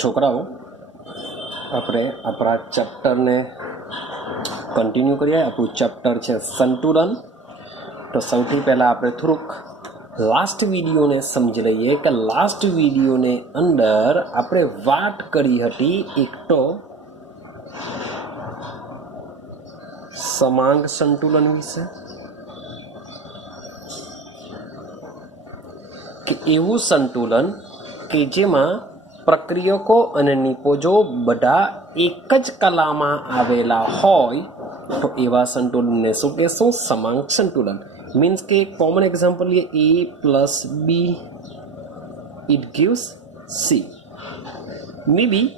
છોકરાઓ આપણે આપણા ચેપ્ટરને કન્ટિન્યુ કરીએ. આપણું ચેપ્ટર છે સંતુલન. તો સૌથી પહેલાં આપણે થોડુંક લાસ્ટ વિડીયોને સમજી લઈએ કે લાસ્ટ વિડીયોને અંદર આપણે વાત કરી હતી એક તો સમાંગ સંતુલન વિશે, કે એવું સંતુલન કે જેમાં પ્રક્રિયકો અને નિપજો બધા એક જ કલામાં આવેલા હોય, તો એવા સંતુલનને શું કહેશું? સમાંગ સંતુલન. મીન્સ કે કોમન એક્ઝામ્પલ લઈએ, A plus B it gives C. May be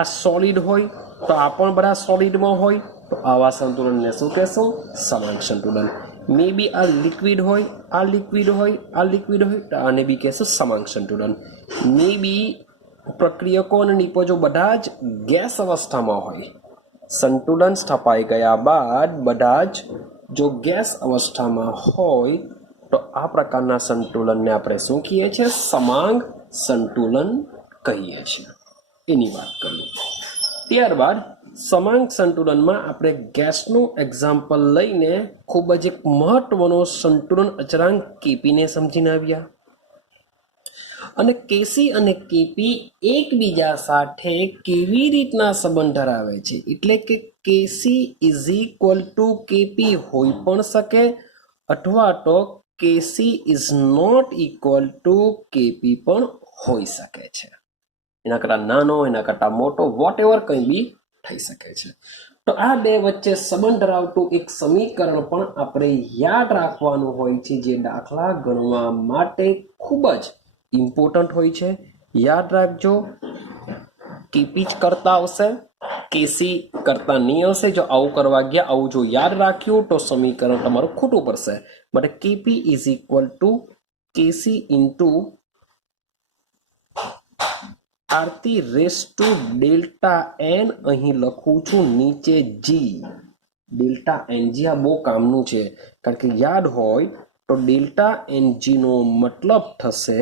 આ સોલિડ હોય તો આ પણ બધા સોલિડમાં હોય, તો આવા સંતુલનને શું કહેશું? સમાંગ સંતુલન. મે બી આ લિક્વિડ હોય, આ લિક્વિડ હોય, આ લિક્વિડ હોય, તો આને બી કહેશું સમાંગ સંતુલન. મે બી પ્રક્રિયકો અને નિપજો બધા જ ગેસ અવસ્થામાં હોય, સંતુલન સ્થપાઈ ગયા બાદ બધા જ જો ગેસ અવસ્થામાં હોય, તો આ પ્રકારના સંતુલનને આપણે શું કહીએ છીએ? સમાંગ સંતુલન કહીએ છીએ. એની વાત કરીએ. ત્યારબાદ સમાંગ સંતુલનમાં આપણે ગેસનું એક્ઝામ્પલ લઈને ખૂબ જ એક મહત્વનો સંતુલન અચળાંક કેપીને સમજીને આવ્યા. અને કેસી અને કેપી એકબીજા સાથે કેવી રીતના સંબંધ ધરાવે છે, એટલે કે K C is equal to K P હોઈ પણ શકે, અથવા તો K C is not equal to K P પણ હોઈ શકે છે. એના કરતાં નાનો, એના કરતાં મોટો, વોટ એવર કંઈ બી થઈ શકે છે. તો આ બે વચ્ચે સંબંધ ધરાવતું એક સમીકરણ પણ આપણે યાદ રાખવાનું હોય છે, જે દાખલા ગણવા માટે ખૂબ જ ઇમ્પોર્ટન્ટ હોય છે. યાદ રાખજો, કેપી જ કરતા આવશે, કેસી કરતા નહીં આવશે. જો આવું કરવા ગયા, આવું જો યાદ રાખ્યું તો સમીકરણ તમારું ખોટું પડશે. માટે KP is equal to KC into RT raise to delta n. અહીં લખું છું નીચે જી, ડેલ્ટા એન. જી આ બહુ કામનું છે, કારણ કે યાદ હોય તો ડેલ્ટા એન જી નો મતલબ થશે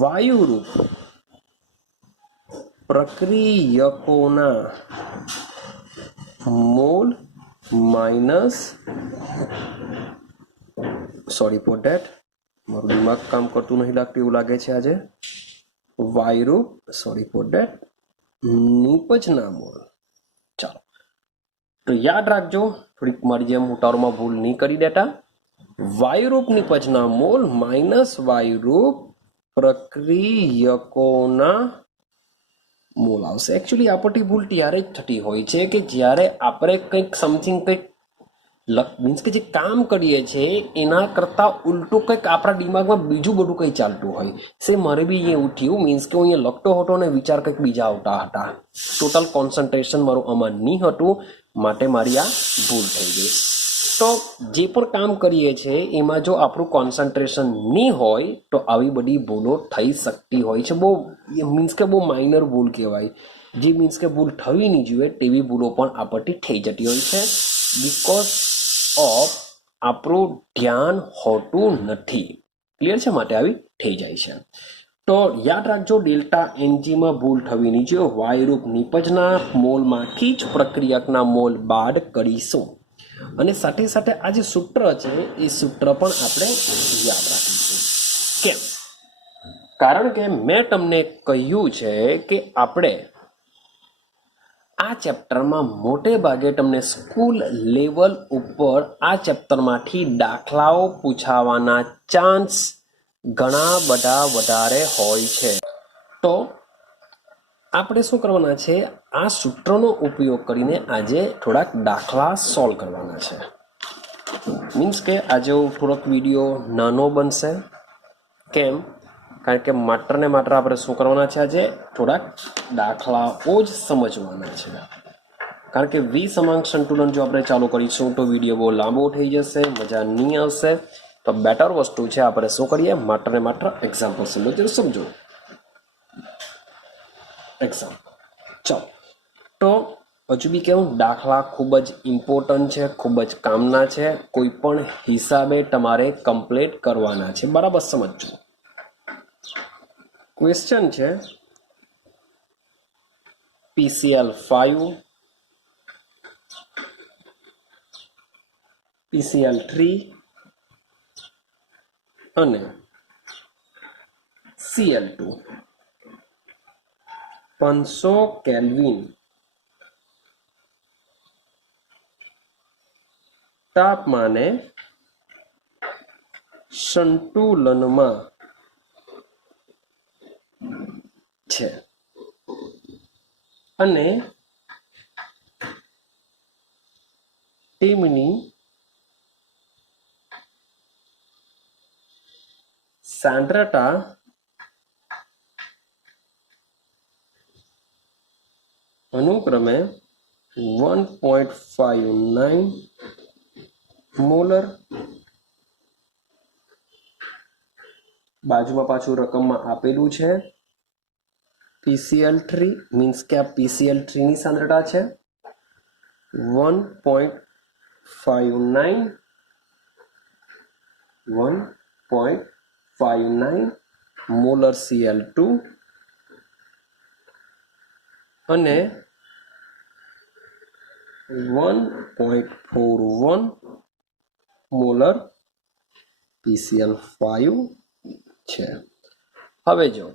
વાયુરૂપ પ્રક્રિયકોના mole minus, sorry for that, મારું દિમાગ કામ કરતું નહીં લાગતું એવું લાગે છે આજે. વાયુરૂપ, સોરી ફોર ધેટ, નિપજના મોલ. ચાલો, તો યાદ રાખજો, થોડીક મારી જેમ ઉતાવળમાં ભૂલ નહીં કરી દેતા. વાયુરૂપ નિપજના મોલ માઇનસ વાયુરૂપ પ્રક્રિયકોના મોલ આવશે. એકચ્યુઅલી આપણી ભૂલ ત્યારે જ થતી હોય છે કે જ્યારે આપણે કંઈક સમથિંગ કંઈક મીન્સ કે જે કામ કરીએ છીએ એના કરતાં ઉલટું કંઈક આપણા દિમાગમાં બીજું બધું કંઈ ચાલતું હોય છે. મારે બી અહીંયા એવું થયું, મીન્સ કે હું અહીંયા લખતો હતો ને વિચાર કંઈક બીજા આવતા હતા. ટોટલ કોન્સન્ટ્રેશન મારું આમાં નહીં હતું, માટે મારી આ ભૂલ થઈ ગઈ. તો જે પણ કામ કરીએ છીએ એમાં જો આપણું કોન્સન્ટ્રેશન નહીં હોય તો આવી બધી ભૂલો થઈ શકતી હોય છે. બહુ મીન્સ કે બહુ માઇનર ભૂલ કહેવાય, જે મીન્સ કે ભૂલ થવી નહીં જોઈએ તેવી ભૂલો પણ આપણથી થઈ જતી હોય છે, બીકોઝ ઓફ આપણું ધ્યાન હોતું નથી. ક્લિયર છે? માટે આવી થઈ જાય છે. તો યાદ રાખજો, ડેલ્ટા એનજીમાં ભૂલ થવી નહીં જોઈએ. વાયુરૂપ નિપજના મોલમાંથી જ પ્રક્રિયકના મોલ બાદ કરીશું. અને સાથે સાથે આ જે સૂત્ર છે એ સૂત્ર પણ આપણે યાદ રાખીશું. કેમ? કારણ કે મેં તમને કહ્યું છે કે આપણે આ ચેપ્ટરમાં મોટે ભાગે તમને સ્કૂલ લેવલ ઉપર આ ચેપ્ટરમાંથી દાખલાઓ પૂછાવાના ચાન્સ ઘણા બધા વધારે હોય છે. તો આપણે શું કરવાના છે? આ સૂત્રનો ઉપયોગ કરીને આજે થોડાક દાખલા સોલ્વ કરવાના છે. મીન્સ કે આજે થોડોક વિડીયો નાનો બનશે. કેમ? કારણ કે માત્ર ને માત્ર આપણે શું કરવાના છે? આજે થોડાક દાખલાઓ જ સમજવાના છે. કારણ કે વિસમાંગ સંતુલન જો આપણે ચાલુ કરીશું તો વિડીયો બહુ લાંબો થઈ જશે, મજા નહીં આવશે. તો બેટર વસ્તુ છે આપણે શું કરીએ? માત્ર ને માત્ર એક્ઝામ્પલ સમજો. એક્ઝામ્પલ. ચાલો, તો હજુ બી કેવું, દાખલા ખૂબ જ ઇમ્પોર્ટન્ટ છે, ખૂબ જ કામના છે. કોઈ પણ હિસાબે તમારે કમ્પ્લીટ કરવાના છે. બરાબર સમજો. ક્વેશ્ચન છે PCl5 PCl3 અને Cl2 500 કેલ્વિન તાપમાને સંતુલનમાં છે અને તેમની સાંદ્રતા અનુક્રમે 1.59 મોલર, બાજુમાં પાછું રકમમાં આપેલું છે PCl3 મીન્સ કે આ PCl3 ની સાંદ્રતા છે 1.59 મોલર Cl2 અને 1.41 મોલર PCl5 છે. હવે જો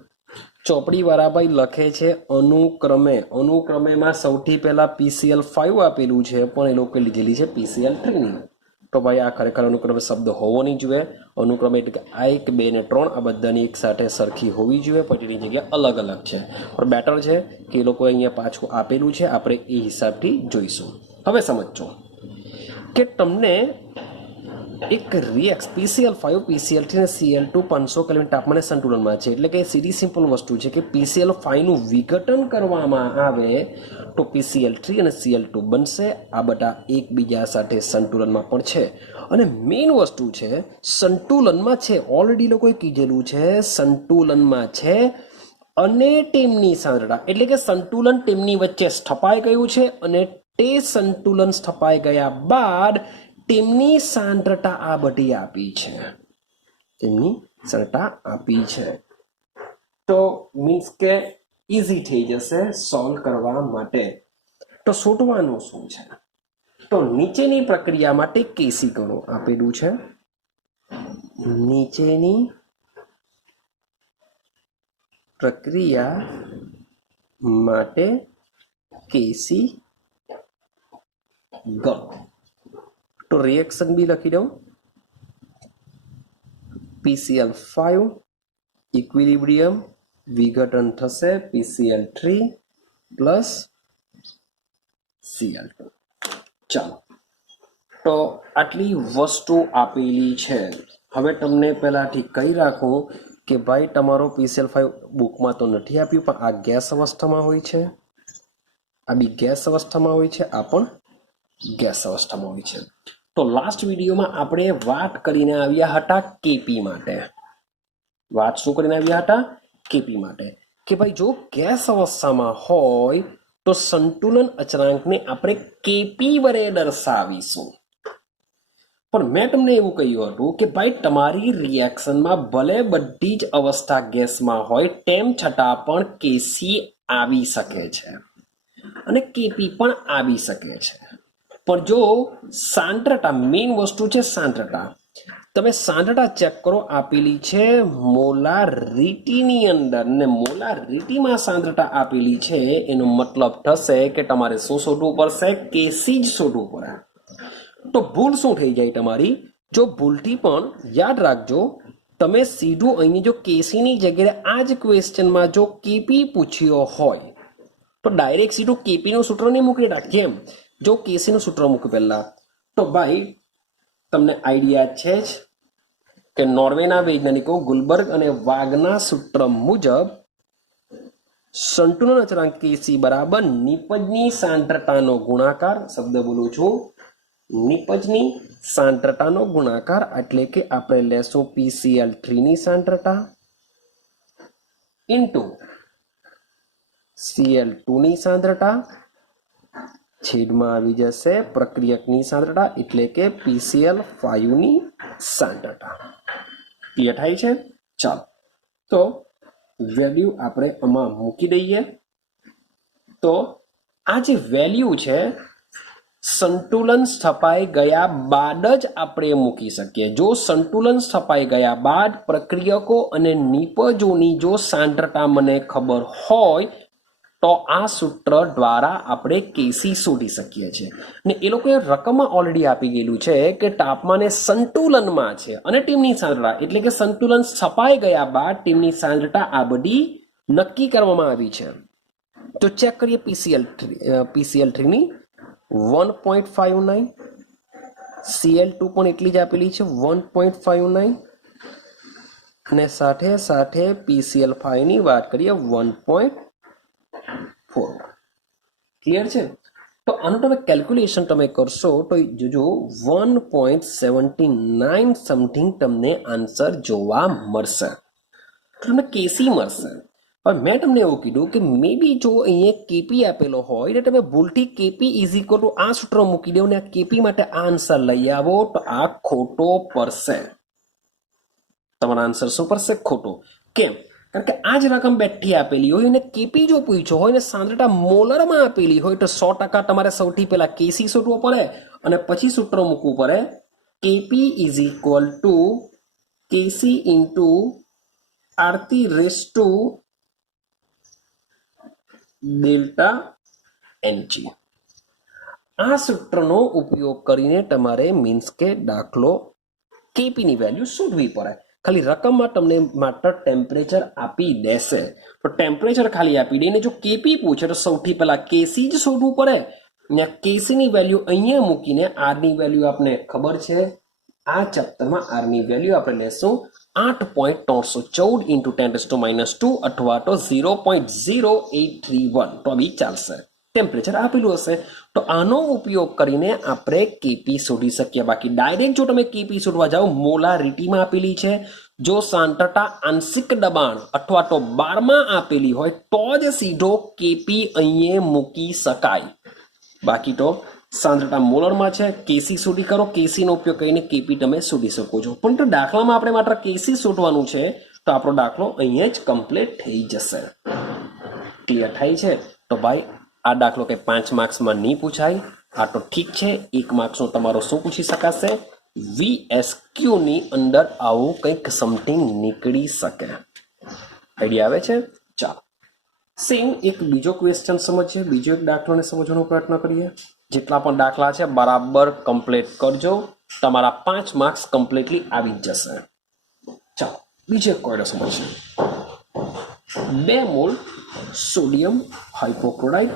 ચોપડી વાળાભાઈ લખે છે અનુક્રમેમાં સૌથી પહેલા PCl5 આપેલું છે પણ એ લોકો લીધેલી છે PCl3 ની. તો ભાઈ આ ખરેખર અનુક્રમે શબ્દ હોવો નહીં જોઈએ. અનુક્રમે એટલે કે 1, 2 ને 3 આ બધાની એક સાથે સરખી હોવી જોઈએ, પછી એની જગ્યા અલગ અલગ છે. પણ બેટર છે કે એ લોકો અહીંયા પાછું આપેલું છે, આપણે એ હિસાબથી જોઈશું. હવે સમજો કે તમને એક રિએક્ટ PCl5 PCl3 અને Cl2 500 કેલ્વિન તાપમાને સંતુલનમાં છે. એટલે કે સીધી સિમ્પલ વસ્તુ છે કે PCl5 નું વિઘટન કરવામાં આવે તો PCl3 અને Cl2 બનશે. આ બધા એકબીજા સાથે સંતુલનમાં પણ છે અને મેઇન વસ્તુ છે સંતુલનમાં છે. ઓલરેડી લોકોએ કીધેલું છે સંતુલનમાં છે અને તેમની સાંદ્રતા એટલે કે સંતુલન તેમની વચ્ચે સ્થપાઈ ગયું છે અને તે સંતુલન સ્થપાઈ ગયા બાદ તેમની સાંદ્રતા આ બધી આપી છે, તેમની સાંદ્રતા આપી છે. તો મીન્સ કે ઈઝી થઈ જશે સોલ્વ કરવા માટે. તો શોધવાનું શું છે? તો નીચેની પ્રક્રિયા માટે કેસી ગણો આપેલું છે. નીચેની પ્રક્રિયા માટે કેસી ગણો. તો રિએક્શન બી લખી દઉં. PCl5 ઇક્વિલિબ્રિયમ વિઘટન થશે PCl3 પ્લસ Cl2. ચાલો, તો આટલી વસ્તુ આપેલી છે. હવે તમને પહેલાથી કહી રાખું કે ભાઈ તમારો PCl5 બુકમાં તો નથી આપ્યું, પણ આ ગેસ અવસ્થામાં હોય છે, આ બી ગેસ અવસ્થામાં હોય છે, આ પણ ગેસ અવસ્થામાં હોય છે. તો લાસ્ટ વિડીયોમાં આપણે વાત કરીને આવ્યા હતા કેપી માટે. વાત શું કરીને આવ્યા હતા? કેપી માટે કે ભાઈ જો ગેસ અવસ્થામાં હોય તો સંતુલન અચળાંકને આપણે કેપી વડે દર્શાવીશું. પણ મેં તમને એવું કહ્યું હતું કે ભાઈ તમારી રિએક્શનમાં ભલે બધી જ અવસ્થા ગેસમાં હોય તેમ છતાં પણ કેસી આવી શકે છે અને કેપી પણ આવી શકે છે. પણ જો સાંદ્રતા, મેઇન વસ્તુ છે સાંદ્રતા. તમે સાંદ્રતા ચેક કરો, આપેલી છે મોલારિટીની અંદર ને મોલારિટીમાં સાંદ્રતા આપેલી છે. એનો મતલબ થશે કે તમારે શું શોધવું પડશે? કેસી જ શોધવું પડે. તો ભૂલ શું થઈ જાય તમારી? જો ભૂલથી પણ યાદ રાખજો, તમે સીધું અહીં જો કેસીની જગ્યાએ આ જ ક્વેશ્ચનમાં જો કેપી પૂછ્યો હોય તો ડાયરેક્ટ સીધું કેપીનું સૂત્ર નહીં મૂકી રાખીએ. એમ જો કેસીનું સૂત્ર મૂક્યું પહેલા તો ભાઈ તમને આઈડિયા છે જ કે નોર્વેના વૈજ્ઞાનિકો ગુલબર્ગ અને વાગના સૂત્ર મુજબ સંતુલન અચળાંક કેસી બરાબર નિપજની સાંદ્રતાનો ગુણાકાર, શબ્દ બોલું છું, નિપજની સાંદ્રતાનો ગુણાકાર, એટલે કે આપણે લેશું PCl3 ની સાંદ્રતા ઇન્ટુ Cl2 ની સાંદ્રતા છેદમાં આવી જશે પ્રક્રિયકની સાંદ્રતા એટલે કે PCl5 ની સાંદ્રતા. ક્લિયર થાય છે? ચાલો, તો વેલ્યુ આપણે આમાં મૂકી દઈએ તો આ જે વેલ્યુ છે સંતુલન સ્થપાઈ ગયા બાદ જ આપણે મૂકી શકીએ. જો સંતુલન સ્થપાઈ ગયા બાદ પ્રક્રિયકો અને નિપજોની જો સાંદ્રતા મને ખબર હોય તો આ સૂત્ર દ્વારા આપણે કેસી શોધી શકીએ છીએ. ને એ લોકોએ રકમમાં ઓલરેડી આપી ગયેલું છે કે તાપમાન એ સંતુલનમાં છે અને ટીમની સાંદ્રતા એટલે કે સંતુલન સ્થપાઈ ગયા બાદ ટીમની સાંદ્રતા આ બધી નક્કી કરવામાં આવી છે. તો ચેક કરીએ PCl3 ની 1.59, Cl2 પણ એટલી જ આપેલી છે 1.59 અને સાથે સાથે PCl5 ની વાત કરીએ 1.4. ક્લિયર છે? તો આનું તમે કેલ્ક્યુલેશન તમે કરશો તો જોજો 1.79 સમથિંગ તમને આન્સર જોવા મળશે. તમને કેસી મળશે. પણ મેં તમને એવું કીધું કે મે બી જો અહીંયા કેપી આપેલો હોય ને તમે ભૂલથી કેપી ઇઝ ઇક્વલ ટુ આ સૂત્ર મૂકી દો ને આ કેપી માટે આ આન્સર લઈ આવો તો આ ખોટો પડશે. તમારો આન્સર શું પડશે? ખોટો. કેમ? કારણ કે આ જ રકમ બેઠી આપેલી હોય અને કેપી જો પૂછ્યો હોય ને સાંદ્રતા મોલરમાં આપેલી હોય તો 100% તમારે સૌથી પહેલા કેસી શોધવો પડે અને પછી સૂત્ર મૂકવું પડે KP is equal to KC into RT raise to delta n g. આ સૂત્રનો ઉપયોગ કરીને તમારે મીન્સ કે દાખલો કેપીની વેલ્યુ શોધવી પડે. ખાલી રકમમાં તમને માત્ર ટેમ્પરેચર આપી દેશે તો ટેમ્પરેચર ખાલી આપી દઈને જો કેપી પૂછે તો સૌથી પહેલા કેસી જ શોધવું પડે ને કેસીની વેલ્યુ અહીંયા મૂકીને આરની વેલ્યુ આપણે ખબર છે આ ચેપ્ટરમાં આરની વેલ્યુ આપણે લેશું 8.314 ઇન્ટુ 10⁻² અથવા તો 0.0831 તો બી ચાલશે. ટેમ્પરેચર આપેલું હશે તો આનો ઉપયોગ કરીને આપણે કેપી શોધી શકીએ. બાકી ડાયરેક્ટ જો તમે કેપી શોધવા જાઓ મોલારિટીમાં આપેલી છે, જો સાંદ્રતા આંશિક દબાણ અથવા તો બારમાં આપેલી હોય તો જ સીધો કેપી અહીંયા મૂકી શકાય. બાકી તો સાંદ્રતા મોલરમાં છે, કેસી શોધી કરો, કેસીનો ઉપયોગ કરીને કેપી તમે શોધી શકો છો. પણ તો દાખલામાં આપણે માત્ર કેસી શોધવાનું છે તો આપણો દાખલો અહીંયા જ કમ્પ્લીટ થઈ જશે. ક્લિયર થાય છે? તો ભાઈ આ દાખલો કે 5 માર્ક્સમાં નહીં પૂછાય. આ તો ઠીક છે, 1 માર્ક્સનો તમારો શું પૂછી શકાશે? VSQ ની અંદર આવું કંઈક સમથિંગ નીકળી શકે. આઈડિયા આવે છે? ચાલો સેમ એક બીજો ક્વેશ્ચન સમજીએ, બીજો એક દાખલાને સમજવાનો પ્રયત્ન કરીએ. જેટલા પણ દાખલા છે બરાબર કમ્પ્લીટ કરજો, તમારા 5 માર્ક્સ કમ્પ્લીટલી આવી જ જશે. ચાલો બીજો એક કોયડો સમજીએ. 2 mole sodium hypochloride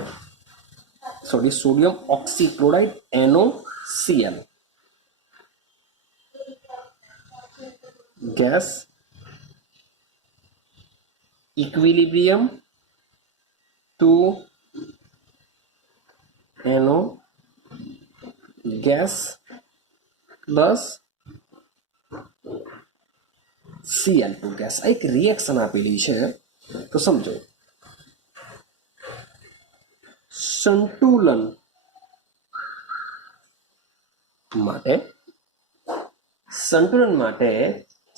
sodium oxychloride NaCl gas equilibrium to NO gas plus Cl2 gas. આ એક રિએક્શન આપેલી છે તો સમજો. સંતુલન માટે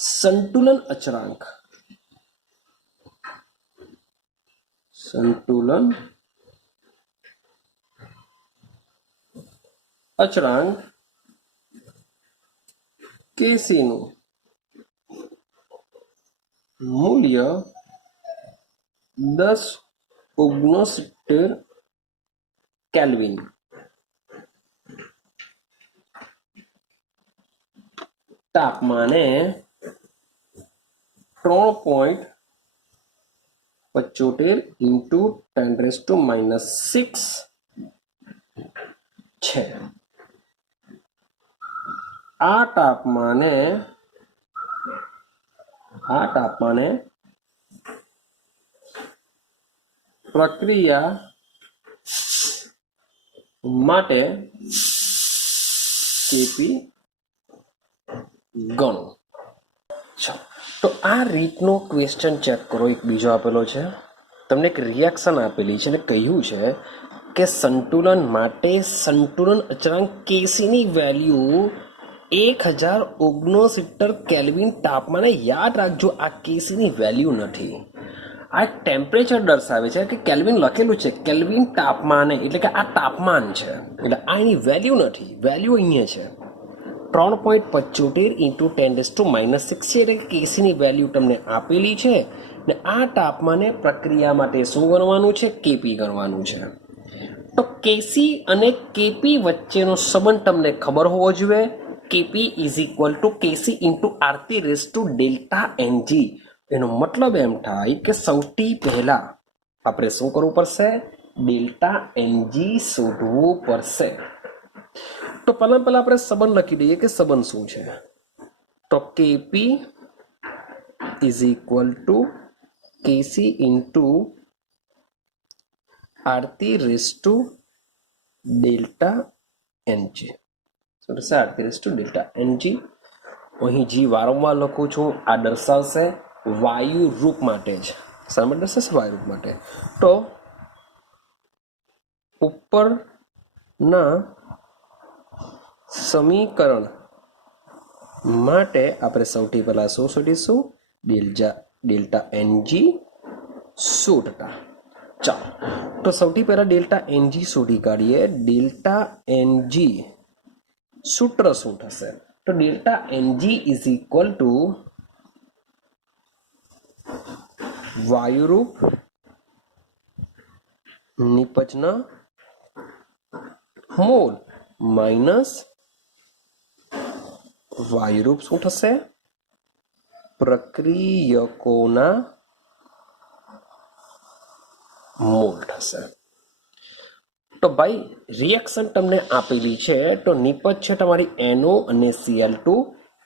સંતુલન અચળાંક કેસી નું મૂલ્ય 1069 કેલ્વિન તાપમાને 3.75 ઇન્ટુ 10⁻⁻6 છે. આ તાપમાને પ્રક્રિયા માટે કેપી ગણો. તો આ રીતનો ક્વેશ્ચન ચેક કરો. એક બીજો આપેલો છે, તમને એક રિએક્શન આપેલી છે અને કહ્યું છે કે સંતુલન માટે સંતુલન અચળાંક કેસીની વેલ્યુ 1069 કેલ્વિન તાપમાને. યાદ રાખજો આ કેસીની વેલ્યુ નથી, આ એક ટેમ્પરેચર દર્શાવે છે કે કેલ્વિન લખેલું છે, કેલ્વિન તાપમાને, એટલે કે આ તાપમાન છે, એટલે આ એની વેલ્યુ નથી, વેલ્યુ અહીંયા છે 3.75 ઇન્ટુ 10⁻⁻6 છે, એટલે કે કેસીની વેલ્યુ તમને આપેલી છે ને આ તાપમાને પ્રક્રિયા માટે શું ગણવાનું છે? કેપી ગણવાનું છે. તો કેસી અને કેપી વચ્ચેનો સંબંધ તમને ખબર હોવો જોઈએ. KP is equal to KC into RT raise to delta n g. એનો મતલબ એમ થાય કે સૌથી પહેલા આપણે શું કરવું પડશે? ડેલ્ટા એનજી શોધવું પડશે. તો પહેલા આપણે સંબંધ લખી દઈએ કે સંબંધ શું છે. તો KP is equal to KC into RT raise to delta NG. શું થશે? RT raise to delta NG. અહીં જી વારંવાર લખું છું, આ દર્શાવશે વાયુ રૂપ માટે જ. શા માટે દર્શાવશે? વાયુ રૂપ માટે. તો ઉપરના સમીકરણ માટે આપણે સૌથી પહેલા શું શોધીશું? ડેલ્ટા એનજી શોધતા. ચાલો, તો સૌથી પહેલા ડેલ્ટા એનજી શોધી કાઢીએ. ડેલ્ટા એનજી સૂત્ર શું થશે? તો delta n g is equal to વાયુરૂપ નિપજના મોલ માઇનસ વાયુરૂપ શું થશે? પ્રક્રિયકોના મોલ થશે. તો ભાઈ રિએક્શન તમને આપેલી છે, તો નિપજ છે તમારી NO અને Cl2.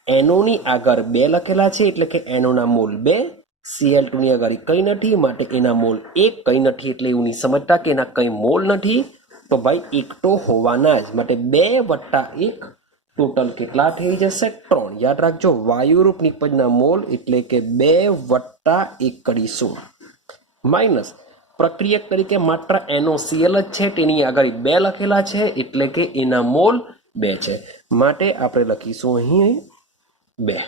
NO ની આગળ 2 લખેલા છે, એટલે કે NO ના મોલ 2, Cl2 ની આગળ કંઈ નથી, માટે એના મોલ 1 કંઈ નથી, એટલે એવું નહીં સમજતા કે એના કંઈ મોલ નથી. તો ભાઈ 1 તો હોવાના જ, માટે 2 વત્તા 1 ટોટલ કેટલા થઈ જશે? 3. યાદ રાખજો, વાયુરૂપ નિપજના મોલ એટલે કે 2 વત્તા 1 કરીશું, માઇનસ પ્રક્રિયક તરીકે માત્ર NOCl જ છે, તેની આગળ 2 લખેલા છે, એટલે કે એના મોલ 2 છે, માટે આપણે લખીશું અહીં 2.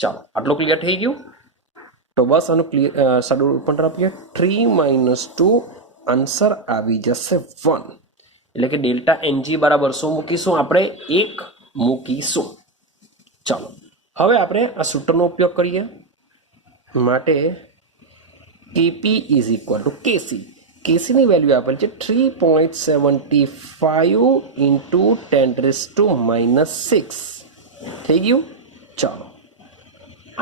ચાલો, આટલું ક્લિયર થઈ ગયું. તો બસ આનું સાદું રૂપાંતર આપીએ. 3 - 2 આન્સર આવી જશે 1. એટલે કે ડેલ્ટા એનજી બરાબર શું મૂકીશું? આપણે 1 મૂકીશું. ચાલો, હવે આપણે આ સૂત્રનો ઉપયોગ કરીએ. માટે KP is equal to K C. કેસીની વેલ્યુ આપેલ છે 3.75 ઇન્ટુ 10⁻⁻6. થઈ ગયું? ચાલો,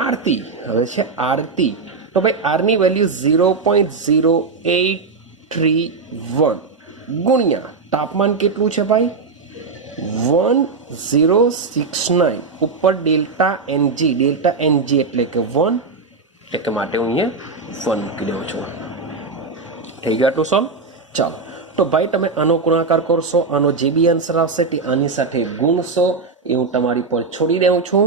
આરતી હવે છે આરતી. તો ભાઈ આરની વેલ્યુ 0.0831 ગુણ્યા તાપમાન કેટલું છે ભાઈ? 1069 ઉપર ડેલ્ટા એનજી. ડેલ્ટા એનજી એટલે કે 1, એટલે કે માટે હું અહીંયા 1 મૂકી દઉં છું. થઈ ગયું આટલું સોલ્વ? ચાલો, તો ભાઈ તમે આનો ગુણાકાર કરશો, આનો જે બી આન્સર આવશે તે આની સાથે ગુણશો, એ હું તમારી પર છોડી દઉં છું.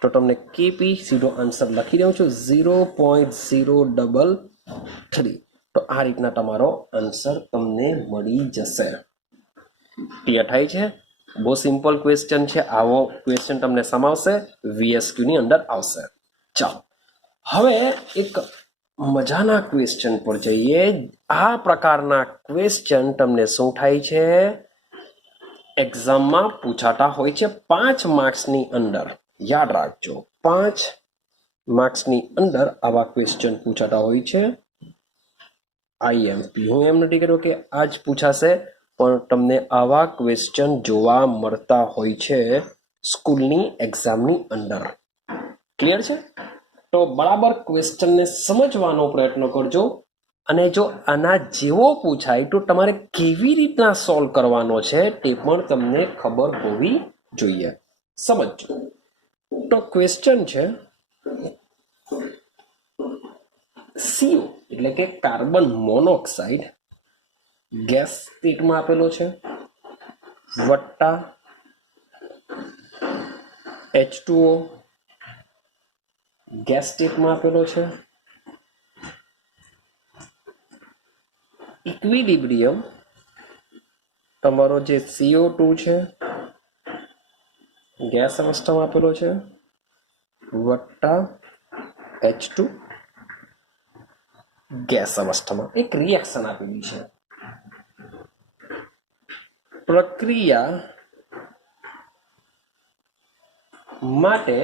તો તમને કેપી સીધો આન્સર લખી દઉં છું 0.033. તો આ રીતના તમારો આન્સર તમને મળી જશે. ક્લિયર થાય છે? બહુ સિમ્પલ ક્વેશ્ચન છે. આવો ક્વેશ્ચન તમને સમાવશે, VSQ ની અંદર આવશે. ચાલો, હવે એક મજાના ક્વેશ્ચન પર જઈએ. આ પ્રકારના ક્વેશ્ચન તમને શું થાય છે? એક્ઝામમાં પૂછાતા હોય છે 5 માર્ક્સની અંદર. યાદ રાખજો, 5 માર્ક્સની અંદર આવા ક્વેશ્ચન પૂછાતા હોય છે. IMP હું એમ નથી કહેતો કે આજ પૂછાશે, પણ તમને આવા ક્વેશ્ચન જોવા મળતા હોય છે સ્કૂલની એક્ઝામની અંદર. ક્લિયર છે? તો બરાબર ક્વેશ્ચનને સમજવાનો પ્રયત્ન કરજો, અને જો આના જેવો પૂછાય તો તમારે કેવી રીતના સોલ્વ કરવાનો છે તે પણ તમને ખબર હોવી જોઈએ. સમજો. તો ક્વેશ્ચન છે CO એટલે કે કાર્બન મોનોક્સાઇડ ગેસ સ્ટેટમાં આપેલો છે, વત્તા H2O ગેસ સ્ટેટમાં આપેલો છે, ઇક્વિલિબ્રિયમ તમારો જે CO2 છે ગેસ અવસ્થામાં આપેલો છે, વત્તા H2 ગેસ અવસ્થામાં એક રિએક્શન આપેલી છે. પ્રક્રિયા માટે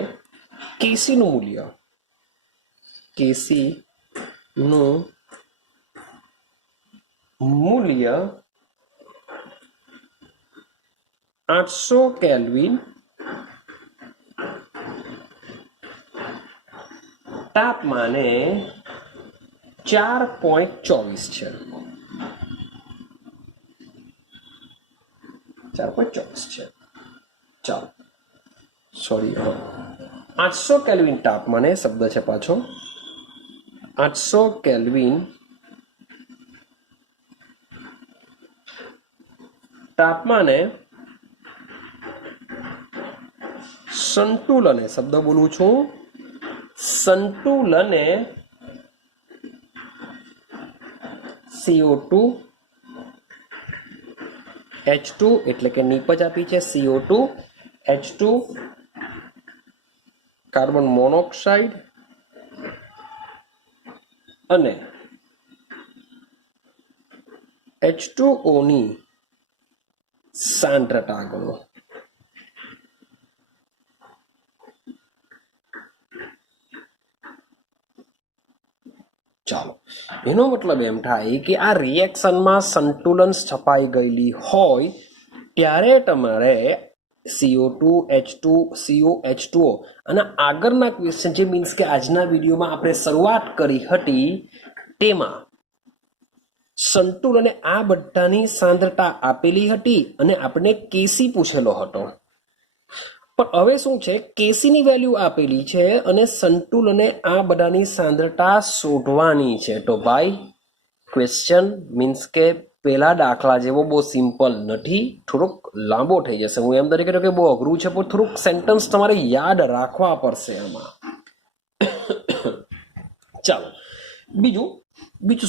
કેસી નું મૂલ્ય 800 કેલ્વિન તાપમાને 4.24 છે. 4.24 છે. ચાલો સોરી, 800 કેલ્વિન તાપમાને શબ્દ છે પાછો 800 કેલ્વિન તાપમાને સંતુલને શબ્દ બોલું છું, સંતુલને CO2 H2 એટલે કે નીપજ આપી છે CO2 H2 કાર્બન મોનોક્સાઇડ અને H2O ની સાંદ્રતા ગણો. ચાલો, એનો મતલબ એમ થાય કે આ રિએક્શનમાં સંતુલન સ્થપાઈ ગયેલી હોય ત્યારે તમારે CO2 H2 CO H2O અને આગળના ક્વેશ્ચન જે મીન્સ કે આજના વિડીયોમાં આપણે શરૂઆત કરી હતી તેમાં સંતુલને આ બધાની સાંદ્રતા આપેલી હતી અને આપણે કેસી પૂછેલો હતો. પણ હવે શું છે, કેસીની વેલ્યુ આપેલી છે અને સંતુલને આ બધાની સાંદ્રતા શોધવાની છે. તો ભાઈ ક્વેશ્ચન મીન્સ કે પેલા દાખલા જેવો બહુ સિમ્પલ નથી, થોડોક લાંબો થઈ જશે. હું એમ તરીકે કે બહુ અઘરું છે, પણ થોડુંક સેન્ટેન્સ તમારે યાદ રાખવા પડશે આમાં. ચાલો, બીજું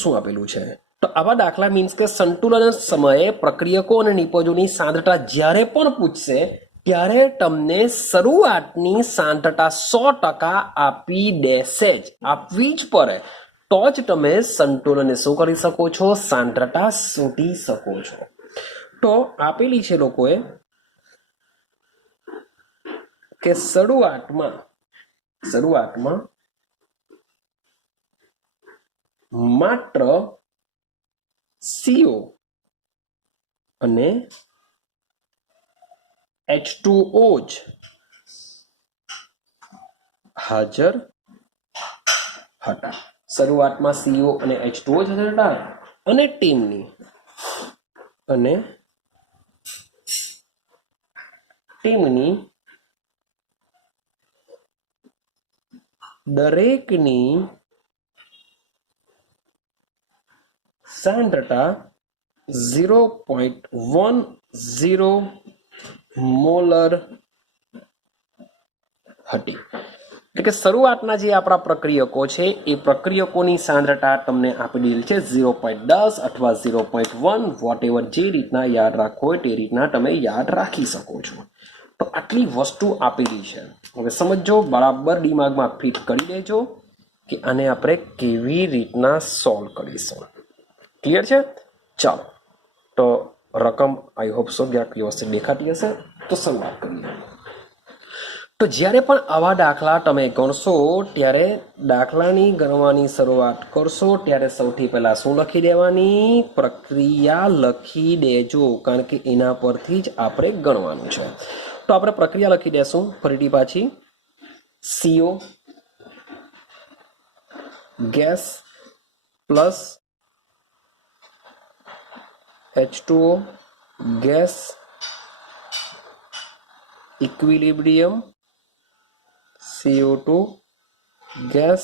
શું આપેલું છે? તો આવા દાખલા મીન્સ કે સંતુલન સમયે પ્રક્રિયકો અને નિપજોની સાંદ્રતા જ્યારે પણ પૂછશે ત્યારે તમને શરૂઆતની સાંદ્રતા 100% આપી દેશે જ, આપવી જ પડે. તો જ તમે સંતુલનને શું કરી શકો છો? સાંદ્રતા શોધી શકો છો. તો આપેલી છે લોકોએ કે શરૂઆતમાં માત્ર CO અને H2O જ હાજર હતા. શરૂઆતમાં CO અને H2O જ હાજર હતા અને ટીમની દરેકની સાંદ્રતા 0.10 મોલર હતી. એટલે કે શરૂઆતના જે આપણા પ્રક્રિયકો છે એ પ્રક્રિયકોની સાંદ્રતા તમને આપી દીધી છે 0.10 અથવા 0.1, વોટ એવર, જે રીતના યાદ રાખવો હોય તે રીતના તમે યાદ રાખી શકો છો. તો આટલી વસ્તુ આપેલી છે. હવે સમજો, બરાબર દિમાગમાં ફિટ કરી દેજો કે આને આપણે કેવી રીતના સોલ્વ કરીશું. ક્લિયર છે? ચાલો, તો રકમ આઈ હોપ સો ક્યાંક વ્યવસ્થિત દેખાતી હશે. તો શરૂઆત કરીએ. તો જ્યારે પણ આવા દાખલા તમે ગણશો ત્યારે દાખલાની ગણવાની શરૂઆત કરશો ત્યારે સૌથી પહેલાં શું લખી દેવાની? પ્રક્રિયા લખી દેજો, કારણ કે એના પરથી જ આપણે ગણવાનું છે. તો આપણે પ્રક્રિયા લખી દેશું ફરીથી પાછી. CO gas plus H2O gas equilibrium CO2 gas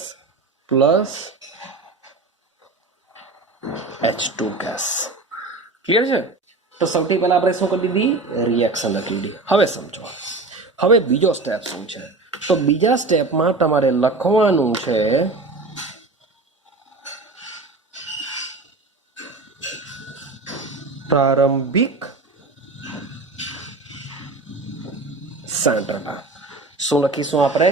plus H2 gas. Clear છે? તો સૌથી પહેલા આપણે શું કરી દીધી? રિએક્શન લખી દીધી. હવે સમજો, હવે બીજો સ્ટેપ શું છે? તો બીજા સ્ટેપમાં તમારે લખવાનું છે પ્રારંભિક સાંદ્રતા. શું લખીશું આપણે?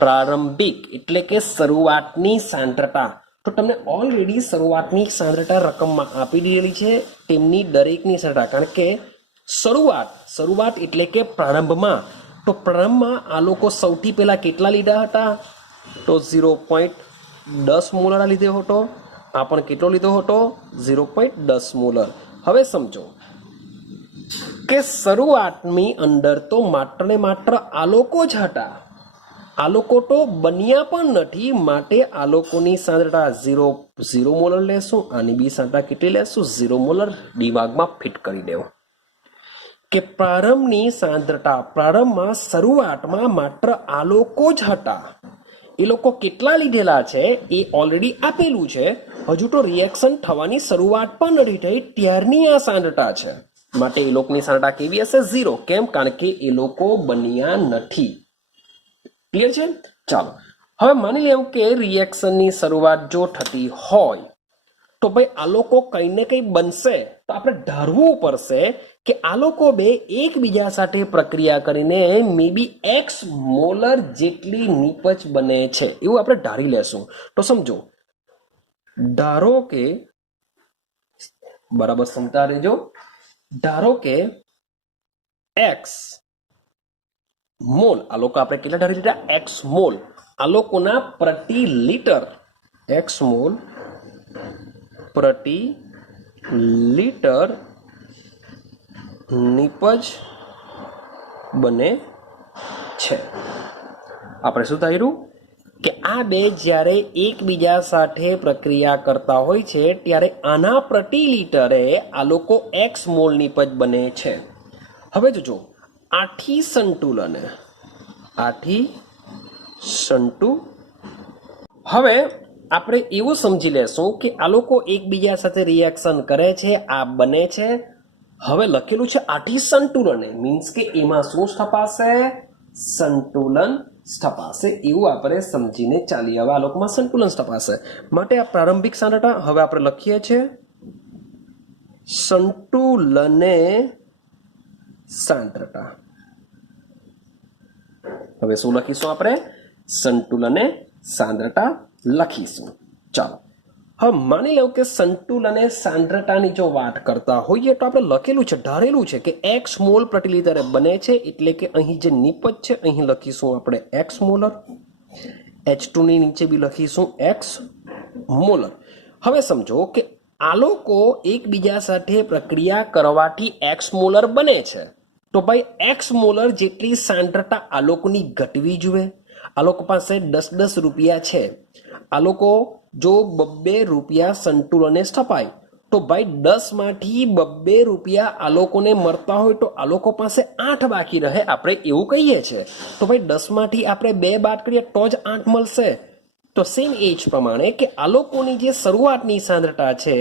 પ્રારંભિક એટલે કે શરૂઆતની સાંદ્રતા. તો તમને ઓલરેડી શરૂઆતની સાંદ્રતા રકમમાં આપી દીધેલી છે તેમની દરેકની સાંદ્રતા, કારણ કે શરૂઆત એટલે કે પ્રારંભમાં, તો પ્રારંભમાં આ લોકો સૌથી પહેલા કેટલા લીધા હતા, તો 0.10 મોલર લીધો હતો. આ પણ કેટલો લીધો હતો, 0.10 મોલર. હવે સમજો કે શરૂઆતની અંદર તો માત્ર ને માત્ર આલોકો જ હતા, આલોકો તો બન્યા પણ નથી, માટે આલોકોની સાંદ્રતા 0 મોલર લેશું. આની બી સાંદ્રતા કેટલી લેશું, 0 મોલર. દિમાગમાં ફિટ કરી દેવું કે પ્રારંભની સાંદ્રતા, પ્રારંભમાં શરૂઆતમાં માત્ર આલોકો જ હતા, એ લોકો કેટલા લીધેલા છે એ ઓલરેડી આપેલું છે. હજુ તો રિએક્શન થવાની શરૂઆત પણ નથી થઈ ત્યારની આ સાંદ્રતા છે, માટે એ લોકોની સાંદ્રતા કેવી હશે, 0. કેમ, કારણ કે એ લોકો બન્યા નથી. ક્લિયર છે? ચાલો હવે માની લેવું કે રિએક્શનની શરૂઆત જો થતી હોય તો ભાઈ આ લોકો કંઈ ને કંઈ બનશે, તો આપણે ધારવું પડશે કે આ લોકો બે એકબીજા સાથે પ્રક્રિયા કરીને મે બી x મોલર જેટલી નીપજ બને છે એવું આપણે ધારી લેશું. તો સમજો, ધારો કે, બરાબર સમજતા રહેજો, ધારો કે x મોલ, આ લોકો આપણે કેટલા ધારી લીધા, x મોલ, આ લોકોના પ્રતિ લિટર, x મોલ પ્રતિ લિટર નીપજ બને છે. આપણે શું ધાર્યું કે આ બે જ્યારે એકબીજા સાથે પ્રક્રિયા કરતા હોય છે ત્યારે આના પ્રતિ લિટરે આ લોકો x મોલ નીપજ બને છે. હવે જોજો, આથી સંતુ, હવે આપણે એવું સમજી લેશું કે આ લોકો એકબીજા સાથે રિએક્શન કરે છે, આ બને છે. હવે લખેલું છે આથી સંતુલન, મીન્સ કે એમાં શું સ્થપાશે, સંતુલન સ્થપાશે, એવું આપણે સમજીને ચાલીએ. હવે આ લોકોમાં સંતુલન સ્થપાશે, માટે આ પ્રારંભિક સાંદ્રતા હવે આપણે લખીએ છીએ સંતુલને સાંદ્રતા. હવે શું લખીશું આપણે, સંતુલને સાંદ્રતા લખીશું. ચાલો હવે માની લો કે સંતુલને સાંદ્રતાની જો વાત કરતા હોઈએ તો આપણે લખેલું છે, ધારેલું છે કે x મોલ પ્રતિ લિટરે બને છે, એટલે કે અહીં જે નીપજ છે અહીં લખીશું આપણે x મોલર, H2 ની નીચે બી લખીશું x મોલર. હવે સમજો કે આ લોકો એકબીજા સાથે પ્રક્રિયા કરવાથી x મોલર બને છે, તો ભાઈ x મોલર જેટલી સાંદ્રતા આ લોકોની ઘટવી જોઈએ. આ લોકો પાસે 10 રૂપિયા છે, આ લોકો જો 2 રૂપિયા સંતુલને સ્થપાય તો ભાઈ 10 માંથી 2 રૂપિયા આ લોકોને મળતા હોય તો આ લોકો પાસે 8 બાકી રહે, આપણે એવું કહીએ છીએ. તો ભાઈ 10 માંથી આપણે 2 બાદ કરીએ તો જ 8 મળશે. તો સેમ એ જ પ્રમાણે કે આ લોકોની જે શરૂઆતની સાંદ્રતા છે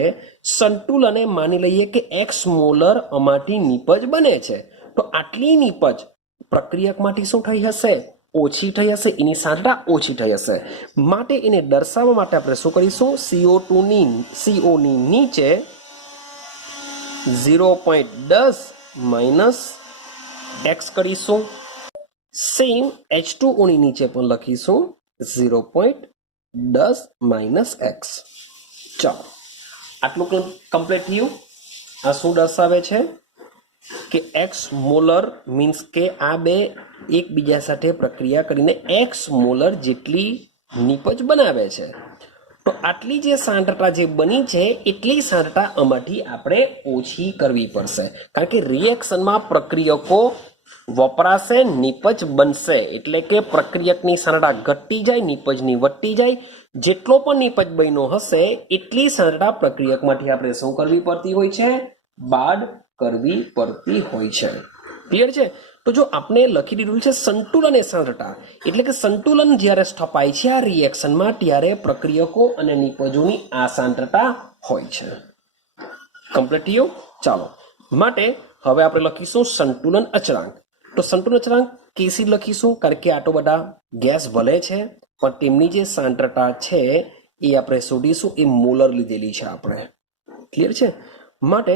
સંતુલને માની લઈએ કે x મોલર આમાંથી નીપજ બને છે, તો આટલી નીપજ પ્રક્રિયકમાંથી શું થઈ હશે, ઓછી થઈ હશે, એની સાંદ્રતા ઓછી થઈ હશે. માટે એને દર્શાવવા માટે આપણે શું કરીશું, CO ની નીચે 0.10 માઇનસ x કરીશું. સેમ H2O ની નીચે પણ લખીશું 0.10 માઇનસ x. ચાલો આટલું કમ્પ્લીટ થયું. આ શું દર્શાવે છે કે x મોલર મીન્સ કે આ બે એકબીજા સાથે પ્રક્રિયા કરીને x મોલર જેટલી નીપજ બનાવે છે. તો આટલી જે સાંદ્રતા જે બની છે એટલી સાંદ્રતા આમાંથી આપણે ઓછી કરવી પડશે, કારણ કે રિએક્શનમાં પ્રક્રિયકો વપરાશે, નીપજ બનશે, એટલે કે પ્રક્રિયકની સાંદ્રતા ઘટતી જાય, નીપજની વધતી જાય. જેટલો પણ નીપજ બન્યો હશે એટલી સાંદ્રતા પ્રક્રિયકમાંથી આપણે શું કરવી પડતી હોય છે, બાદ કરવી પડતી હોય છે. ક્લિયર છે? તો જો આપણે લખી દીધું છે સંતુલન એ સાંદ્રતા, એટલે કે સંતુલન જ્યારે સ્થપાય છે આ રિએક્શનમાં ત્યારે પ્રક્રિયકો અને નીપજોની આ સાંદ્રતા હોય છે. કમ્પ્લીટ થયું? ચાલો માટે હવે આપણે લખીશું સંતુલન અચળાંક. તો સંતુલન અચળાંક કેસી લખીશું, કારણ કે આટલો બધા ગેસ ભલે છે પણ તેમની જે સાંદ્રતા છે એ આપણે શોધીશું, એ મોલર લીધેલી છે આપણે. ક્લિયર છે? માટે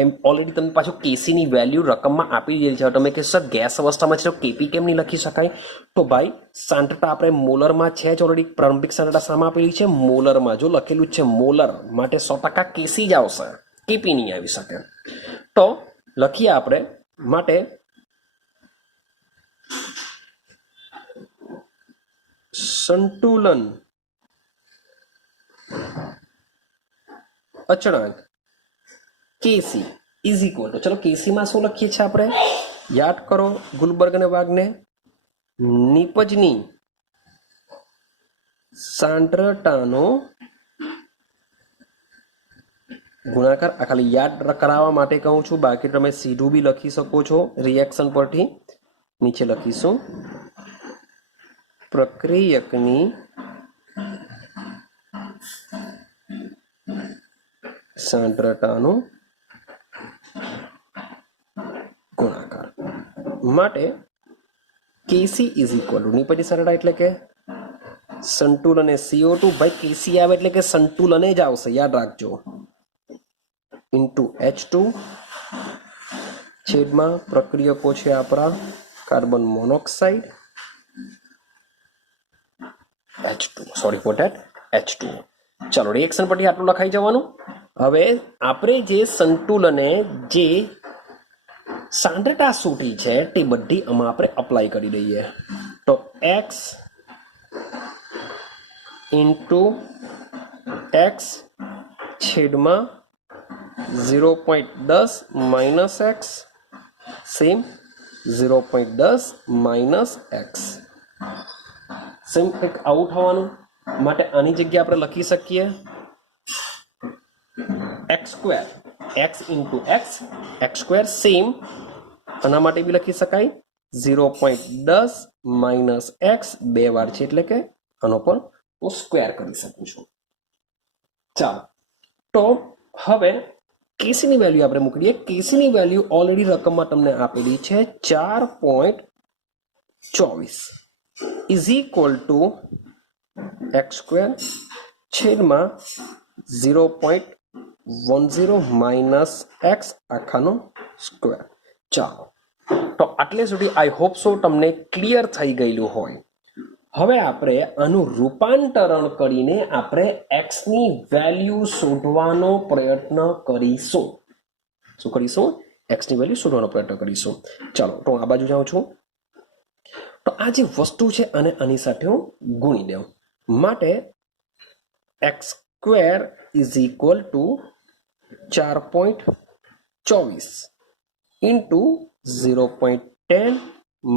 એમ ઓલરેડી તમે પાછું કેસીની વેલ્યુ રકમમાં આપી દીધી છે. તમે કહેશો સર ગેસ અવસ્થામાં છે તો કેપી કેમ નહીં લખી શકાય? તો ભાઈ સાંદ્રતા આપણે મોલરમાં છે જ ઓલરેડી. પ્રારંભિક સાંદ્રતા શામાં આપેલી છે? મોલરમાં. જો લખેલું છે મોલર માટે 100% કેસી જ આવશે, કેપી નહીં આવી શકે. તો લખીએ આપણે માટે સંતુલન અચળાંક કેસી ઇઝ ઇક્વલ ટુ, ચલો કેસીમાં શું લખીએ છીએ આપણે? યાદ કરો ગુલબર્ગ અને વાગને, નિપજની સાંદ્રતાનો ગુણાકાર. આ ખાલી યાદ કરાવવા માટે કહું છું, બાકી તમે સીધું બી લખી શકો છો રિએક્શન પરથી. નીચે લખીશું પ્રક્રિયકની સાંદ્રતાનો ગુણાકાર માટે કેસી ઇઝ ઇક્વલ ટુ નિપજની સાંદ્રતા એટલે કે સંતુલન એ CO2. ભાઈ કેસી આવે એટલે કે સંતુલન જ આવશે, યાદ રાખજો. ઇન્ટુ H2 છેદમાં પ્રક્રિયકો છે આપણા carbon monoxide H2, sorry for that H2. ચાલો રિએક્શન પરથી આટલું લખાઈ જવાનું. હવે આપણે જે સંતુલને જે સાંદ્રતા શોધી છે તે બધી આમાં આપણે અપ્લાય કરી દઈએ. તો x ઇન્ટુ x છેદમાં 0.10 minus x same 0.10 minus x same કંઈક આવું થવાનું. માટે આની જગ્યાએ આપણે લખી શકીએ x square, x into x square same આના માટે બી લખી શકાય 0.10 માઇનસ એક્સ 2 વાર છે એટલે કે આનો પણ હું સ્ક્વેર કરી શકું છું. ચાલો તો હવે કેસીની વેલ્યુ આપણે મૂકી દઈએ. કેસીની વેલ્યુ ઓલરેડી રકમમાં તમને આપેલી છે 4.24 is equal two x square છેદમાં 0.10 માઇનસ એક્સ આખાનો સ્ક્વેર. ચાલો તો આટલે સુધી આઈ હોપ સો તમને ક્લિયર થઈ ગયેલું હોય. હવે આપણે આનું રૂપાંતરણ કરીને આપણે એક્સની વેલ્યુ શોધવાનો પ્રયત્ન કરીશું. શું કરીશું? એક્સની વેલ્યુ શોધવાનો પ્રયત્ન કરીશું. ચાલો તો આ બાજુ જાઉં છું. તો આ જે વસ્તુ છે અને આની સાથે હું ગુણી દઉં. માટે x square is equal to 4.24 into 0.10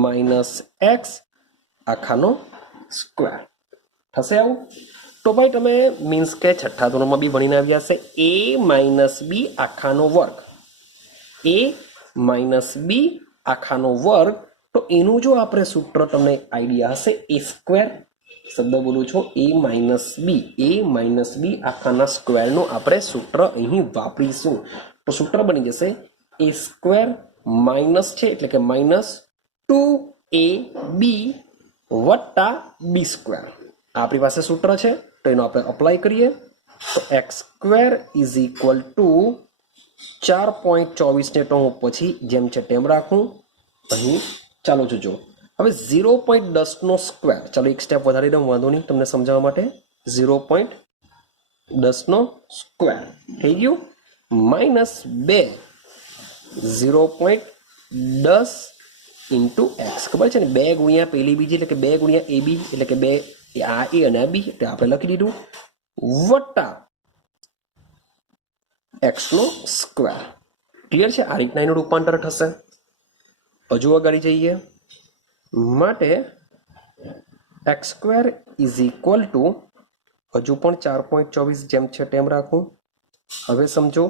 minus x આખાનો સ્ક્વેર થશે આવું. તો ભાઈ તમે મીન્સ કે છઠ્ઠા ધોરણમાં બી ભણીને આવ્યા હશે a માઇનસ બી આખાનો વર્ગ, a માઇનસ બી આખાનો વર્ગ. તો એનું જો આપણે સૂત્ર તમને આઈડિયા હશે એ સ્ક્વેર શબ્દ બોલું છું a માઇનસ બી આખાના સ્ક્વેરનું આપણે સૂત્ર અહીં વાપરીશું. તો સૂત્ર બની જશે a સ્ક્વેર માઇનસ છે એટલે કે માઇનસ 2ab વત્તા બી સ્ક્વેર. આપણી પાસે સૂત્ર છે તો એનો આપણે અપ્લાય કરીએ. તો x square is equal to 4.24 ને તો હું પછી જેમ છે તેમ રાખું અહીં. ચાલો જોજો હવે 0.10 નો સ્ક્વેર. ચાલો એક સ્ટેપ વધારી દઉં, વાંધો નહીં તમને સમજાવવા માટે. 0.10 નો સ્ક્વેર થઈ ગયું માઇનસ 2 0.10 ઇન્ટુ એક્સ. ખબર છે ને 2 ગુણ્યા પેલી બીજી એટલે કે 2 ગુણ્યા એ બી એટલે કે 2 આ એ અને આ બી એટલે આપણે લખી દીધું વત્તા એક્સ નો સ્ક્વેર. ક્લિયર છે? આ રીતના એનું રૂપાંતર થશે. હજુ આગળ જઈએ. માટે x square is equal two હજુ પણ 4.24 જેમ છે તેમ રાખું. હવે સમજો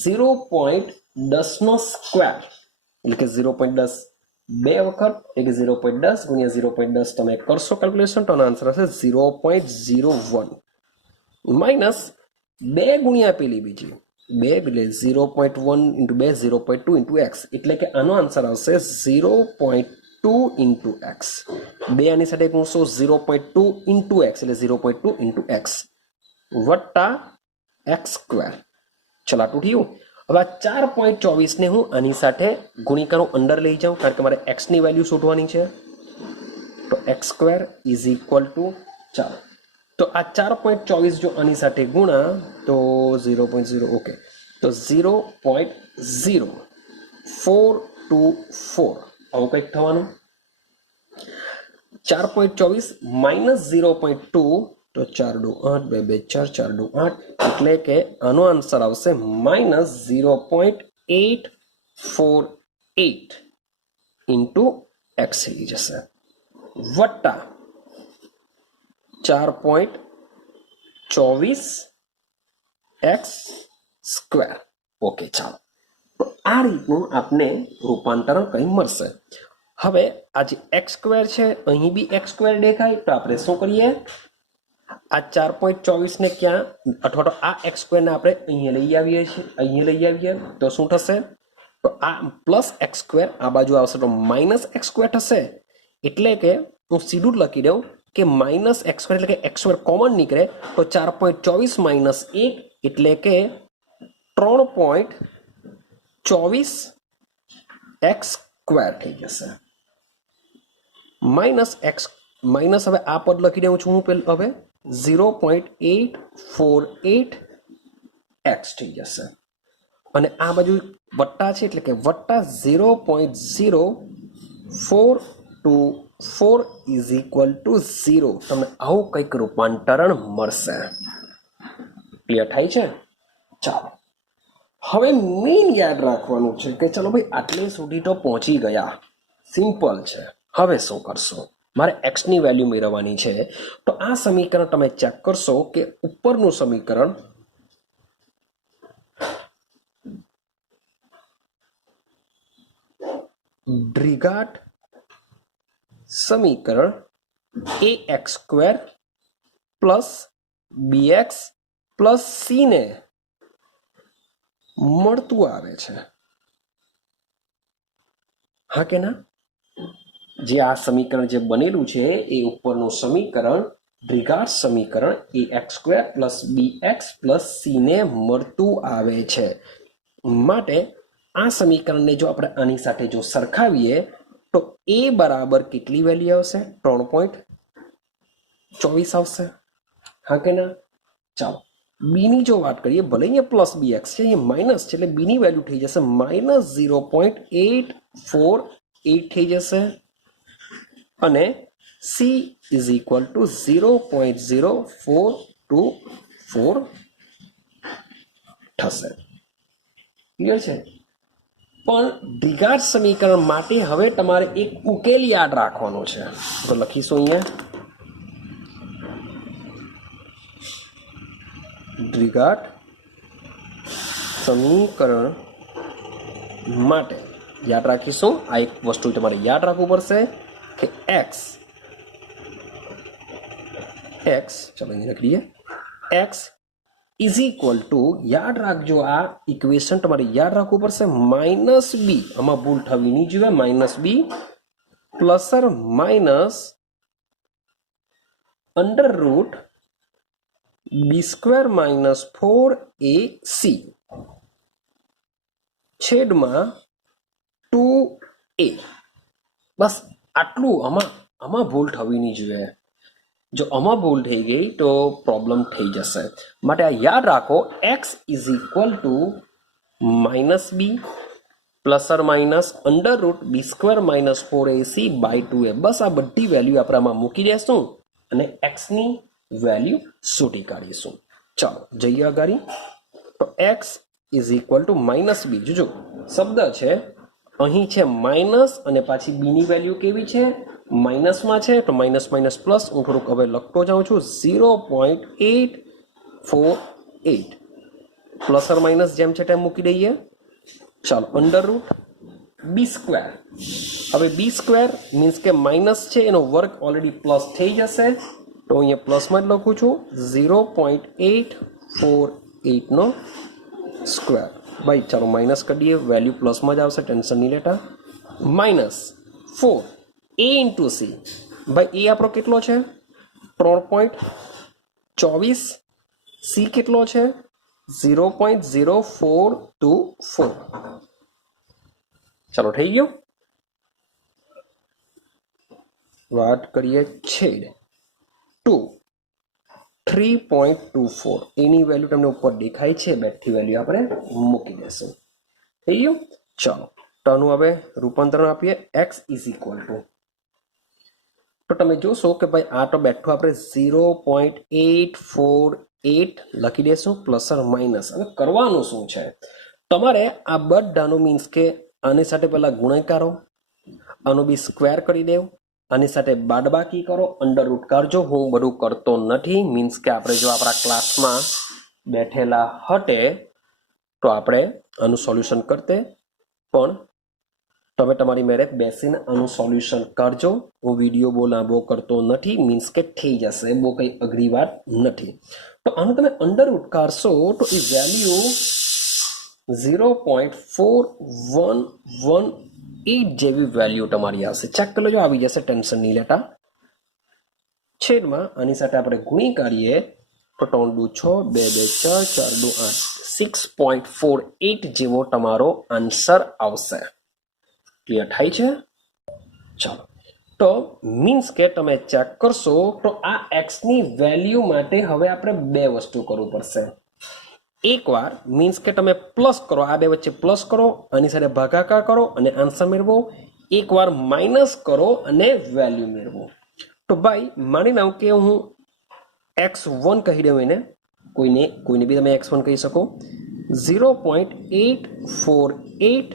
0.10 નો સ્ક્વેર એટલે કે 0.10 બે વખત એટલે કે 0.10 ગુણ્યા 0.10 તમે કરશો કેલ્ક્યુલેશન તો આન્સર હશે 0.01 માઇનસ 2 ગુણ્યા પેલી બીજી 2 એટલે 0.1 ઇન્ટુ 2 0.2 ઇન્ટુ એક્સ એટલે કે આનો આન્સર આવશે 0.2 ઇન્ટુ એક્સ. 2 આની સાથે ગુણશો 0.2 ઇન્ટુ એક્સ એટલે 0.2 ઇન્ટુ એક્સ વત્તા એક્સ સ્ક્વેર. ચલાટું થયું. હવે આ 4.24 ને હું આની સાથે ગુણિકાનો અંડર લઈ જાઉં, કારણ કે મારે એક્સની વેલ્યુ શોધવાની છે. તો x square is equal two 4. તો આ 4.24 જો આની સાથે ગુણા તો 0.0, ઓકે, તો 0.0424 આવું કંઈક થવાનું. 4.24 માઇનસ 0.2 તો 4 દુ 8, 2 2 4, 4 દુ 8, એટલે કે આનો આન્સર આવશે માઇનસ 0.848 ઇન્ટુ એક્સ થઈ જશે, વત્તા 4.24 એક્સ સ્ક્વેર. ઓકે, ચાલો, તો આ રીતનું આપને રૂપાંતરણ કંઈ મળશે. હવે આ જે એક્સ સ્ક્વેર છે અહીં બી એક્સ સ્ક્વેર દેખાય, તો આપણે શું કરીએ, આ 4.24 ને ક્યાં અથવા તો આ એક્સ સ્ક્વેરને આપણે અહીંયા લઈ આવીએ છીએ, અહીંયા લઈ આવીએ તો શું થશે, તો આ પ્લસ એક્સ સ્ક્વેર આ બાજુ આવશે તો માઇનસ એક્સ સ્ક્વેર થશે. એટલે કે હું સીધું જ લખી દઉં કે માઇનસ એક્સ સ્ક્વેર એટલે કે એક્સ સ્ક્વેર કોમન નીકળે તો 4.24 માઇનસ 1 એટલે કે 3.24 એક્સ સ્ક્વેર થઈ જશે. માઇનસ એક્સ માઇનસ હવે આ પદ લખી દઉં છું હું હવે 0.848 એક્સ થઈ જશે, અને આ બાજુ વત્તા છે એટલે કે વત્તા 0.0424 ઇઝ ઇક્વલ ટુ 0. તમને આવું કંઈક રૂપાંતરણ મળશે. ક્લિયર થાય છે? ચાલો, હવે મેઇન યાદ રાખવાનું છે કે ચલો ભાઈ આટલે સુધી તો પહોંચી ગયા, સિમ્પલ છે. હવે શું કરશો, મારે એક્સની વેલ્યુ મેળવવાની છે. તો આ સમીકરણ તમે ચેક કરશો કે ઉપરનું સમીકરણ દ્વિઘાત સમીકરણ એ x square plus b x plus c ને મળતું આવે છે, હા કે ના? જે આ સમીકરણ જે બનેલું છે એ ઉપરનું સમીકરણ દ્વિઘાત સમીકરણ એ એક્સ સ્ક્વેર પ્લસ બી એક્સ પ્લસ સી ને મળતું આવે છે. માટે આ સમીકરણને જો આપણે આની સાથે જો સરખાવીએ તો એ બરાબર કેટલી વેલ્યુ આવશે? 3.24 આવશે, હા કે ના? ચાલો, બીની જો વાત કરીએ, ભલે અહીંયા પ્લસ બી એક્સ છે, અહીંયા માઇનસ છે, એટલે બીની વેલ્યુ થઈ જશે માઇનસ 0.848 થઈ જશે, અને સી ઇઝ ઇક્વલ ટુ 0.0424 થશે. ક્લિયર છે? પણ દ્વિઘાત સમીકરણ માટે હવે તમારે એક ઉકેલ યાદ રાખવાનો છે. તો લખીશું અહીંયા દ્વિઘાત સમીકરણ માટે યાદ રાખીશું આ એક વસ્તુ તમારે યાદ રાખવું પડશે કે એક્સ ચલો અહીં લખી દઈએ, એક્સ ઇઝ ઇક્વલ ટુ, યાદ રાખજો આ ઇક્વેશન તમારે યાદ રાખવું પડશે, માઇનસ બી, આમાં ભૂલ થવી નહીં જોઈએ, minus B plus or minus under root B square minus 4ac છેદમાં 2a. બસ આટલું, આમાં ભૂલ થવી નહીં જોઈએ. જો આમાં ભૂલ થઈ ગઈ તો પ્રોબ્લેમ થઈ જશે. માટે આ યાદ રાખો, x is equal to minus B plus or minus under root B square minus 4ac by 2a. બસ આ બધી વેલ્યુ આપણે આમાં મૂકી દેશું અને એક્સની વેલ્યુ શોધી કાઢીશું. ચાલો જઈએ આગળ. તો x is equal to minus b, જોજો શબ્દ છે અહીં છે માઇનસ અને પાછી બીની વેલ્યુ કેવી છે? માઇનસમાં છે, તો માઇનસ માઇનસ પ્લસ હું થોડુંક હવે લખતો જાઉં છું, 0.848 પ્લસ ઓર માઇનસ જેમ છે તેમ મૂકી દઈએ. ચાલો, અંડર રૂટ બી સ્ક્વેર, હવે બી સ્ક્વેર મીન્સ કે માઇનસ છે એનો વર્ગ ઓલરેડી પ્લસ થઈ જશે, તો અહીંયા પ્લસમાં જ લખું છું 0.848 નો સ્ક્વેર. ભાઈ ચાલો માઇનસ કરી દઈએ, વેલ્યુ પ્લસમાં જ આવશે, ટેન્શન નહીં લેતા. માઇનસ 4 a ઇન્ટુ સી, ભાઈ એ આપણો કેટલો છે? 3.24. સી કેટલો છે? 0.0424. चलो થઈ ગયું. વાત કરીએ છેદ 2 3.24 એની વેલ્યુ તમને ઉપર દેખાય છે, બેઠી વેલ્યુ આપણે મૂકી દેશું. થઈ ગયું. ચાલો તો આનું હવે રૂપાંતરણ આપીએ. x ઇઝ ઇક્વલ ટુ, તો તમે જોશો કે ભાઈ આ તો બેઠું આપણે 0.848 લખી દેશું પ્લસ ઓર માઇનસ. હવે કરવાનું શું છે, તમારે આ બધાનું મીન્સ કે આની સાથે પહેલા ગુણાકારો, આનું બી સ્ક્વેર કરી દેવું, આની સાથે બાદબાકી કરો, અંડર રૂટ કરજો. હું બધું કરતો નથી, મીન્સ કે આપણે જો આપણા ક્લાસમાં બેઠેલા હટે તો આપણે આનું સોલ્યુશન કરતે, પણ તમે તમારી મેરે બેસીને આનું સોલ્યુશન કરજો. હું વિડીયો બહુ લાંબો કરતો નથી, મીન્સ કે થઈ જશે, બહુ કંઈ અઘરી વાત નથી. તો આનું તમે અંડર રૂટ કાઢશો તો એ વેલ્યુ 0.4118 જેવી વેલ્યુ તમારી આવશે. ચેક કરી લેજો, આવી જશે, ટેન્શન નહીં લેતા. છેદમાં આની સાથે આપણે ગુણી કાઢીએ તો 3 દુ 6, 2 2 4, 4 દુ 8, 6.48 જેવો તમારો આન્સર આવશે. ક્લિયર થાય છે? ચાલો તો મીન્સ કે તમે ચેક કરશો તો આ એક્સની વેલ્યુ માટે હવે આપણે બે વસ્તુ કરવું પડશે. એકવાર મીન્સ કે તમે પ્લસ કરો, આ બે વચ્ચે પ્લસ કરો, આની સાથે ભાગાકાર કરો અને આન્સર મેળવો. એકવાર માઇનસ કરો અને વેલ્યુ મેળવો. તો ભાઈ માની લઉં કે હું x1 કહી દઉં, એને કોઈને બી તમે x1 કહી શકો. 0.848